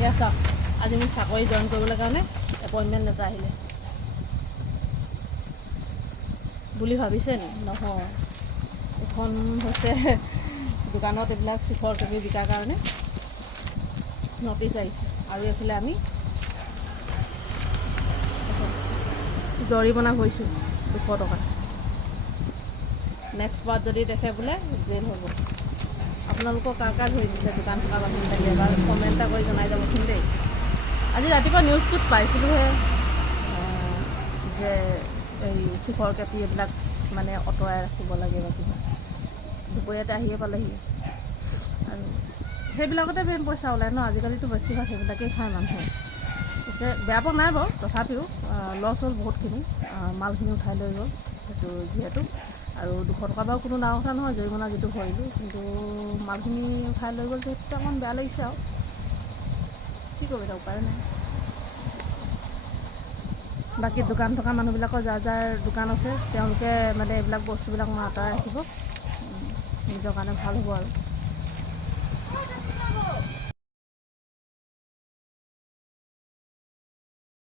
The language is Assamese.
এয়া চাওক আজি মোক চাকৰি জইন কৰিবলৈ কাৰণে এপইণ্টমেণ্ট লেটাৰ আহিলে বুলি ভাবিছে নি? নহয়, এখন হৈছে দোকানত এইবিলাক চিখৰ টুপি বিকাৰ কাৰণে নটিচ আহিছে। আৰু এইফালে আমি জৰিমনা ভৰিছোঁ 200 টকা। নেক্সট বাৰত যদি দেখে বোলে জেইল হ'ব। আপোনালোকক কাৰ ধৰি দিছে দোকান থকা মানুহবিলাকে এবাৰ কমেণ্ট এটা কৰি জনাই যাবচোন দেই। আজি ৰাতিপুৱা নিউজটোত পাইছিলোঁহে যে এই চিখৰ কেপি এইবিলাক মানে আঁতৰাই ৰাখিব লাগে বা কিবা। দুপৰীয়াতে আহিয়ে পালেহি আৰু সেইবিলাকতে মেইন পইচা ওলায় ন। আজিকালিতো বেছিভাগ সেইবিলাকেই খায় মানুহে। পিছে বেয়া পোৱা নাই বাৰু, তথাপিও লছ হ'ল বহুতখিনি। মালখিনি উঠাই লৈ গ'ল সেইটো যিহেতু, আৰু 200 টকা বাৰু কোনো ডাঙৰ কথা নহয়, জৰিমনা যিটো ভৰিলোঁ, কিন্তু মালখিনি উঠাই লৈ গ'ল যিহেতু অকণমান বেয়া লাগিছে আৰু কি কৰিব এতিয়া, উপায় নাই। বাকী দোকান থকা মানুহবিলাকৰ যাৰ যাৰ দোকান আছে তেওঁলোকে মানে এইবিলাক বস্তুবিলাক আঁতৰাই ৰাখিব, নিজৰ কাৰণে ভাল হ'ব আৰু।